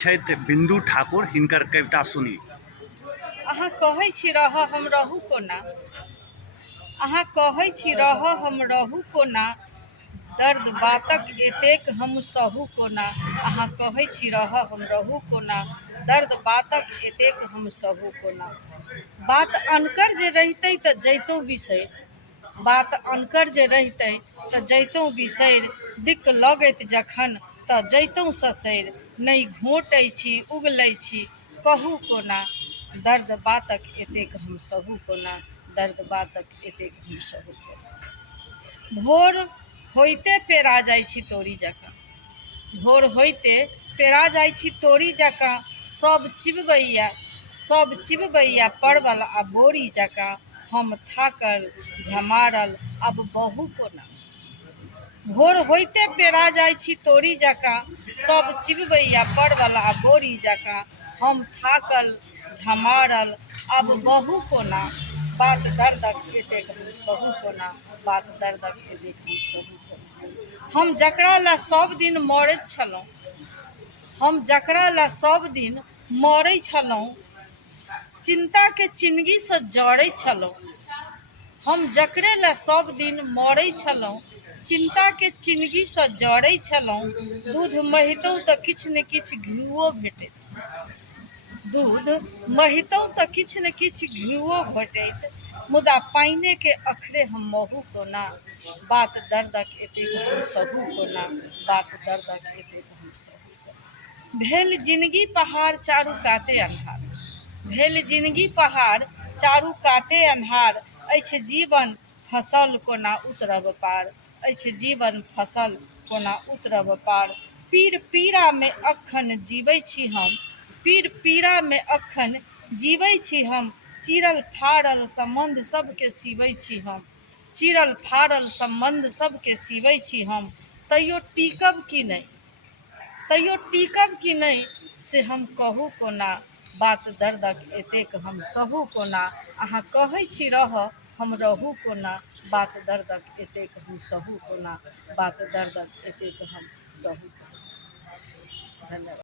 छथि बिन्दु ठाकुर, हिनकर कविता सुनी। अहाँ कहै छी रहऽ हम रहू कोना, अहाँ कहै छी रहऽ हम रहू कोना, दर्द बातक एतेक हम सहू कोना। अहाँ कहै छी रहऽ हम रहू कोना, दर्द बातक एतेक हम सहू कोना। बात अनकर जे रहितै तऽ जैतहुँ बिसरि, बात अनकर जे रहितै तऽ जैतहुँ बिसरि, दिक्क लगैत जखन तऽ जैतहुँ ससैर। नहि घोटै छी उगलै छी कहू कोना, दर्द बातक एतेक हम सहू कोना, दर्द बातक एतेक हम सहू कोना। भोर होइते पेरा जाइ छी तोरी जकाँ, भोर होइते पेरा जाइ छी तोरी जकाँ, सब चिबबैया परवल आ बोरी जकाँ। हम थाकल झमारल आब बहू कोना, भोर होइते पेरा जाइ छी तोरी जकाँ, सब चिबबैया परवल आ बोरी जकाँ। हम थाकल झमारल आब बहू कोना, बात दर्दक एतेक हम सहू कोना, बात दर्दक एतेक हम सहू कोना। हम जकरा लए सब दिन मरैत छलहुँ, हम जकरा लए सब दिन मरै छलहुँ, चिन्ताके चिन्नीसँ जड़ै छलहुँ। हम जकरे लए सब दिन मरै छलहुँ, चिन्ताके चिन्नीसँ जड़ै छलहुँ। दूध महितहुँ तऽ किछु ने किछु घिउओ भेटैत, दूध महितहुँ तऽ किछु ने किछु घिउओ भेटैत, मुदा पानिके अखरे हम महू कोना, बात दर्दक एतेक हम सहू कोना, बात दर्दक एतेक हम सहू कोना। भेल जिनगी पहाड़ चारू काते अन्हार, भेल जिनगी पहाड़ चारू काते अन्हार, अछि जीवन फसल कोना उतरब पार, अछि जीवन फसल कोना उतरब पार। पीर पीरामे अखन जीबै छी हम, पीर पीरामे अखन जीबै छी हम, चिरल फाड़ल सम्बन्ध सबके सिबै छी हम, चिरल फाड़ल सम्बन्ध सबके सिबै छी हम। तैयो टिकब कि नहि, तैयो टिकब कि नहि से हम कहू कोना, बात दर्दक एतेक हम सहू कोना। अहाँ कहै छी रहऽ हम रहू कोना, बात दर्दक एतेक हम सहू कोना, बात दर्दक एतेक हम सहू कोना। धन्यवाद।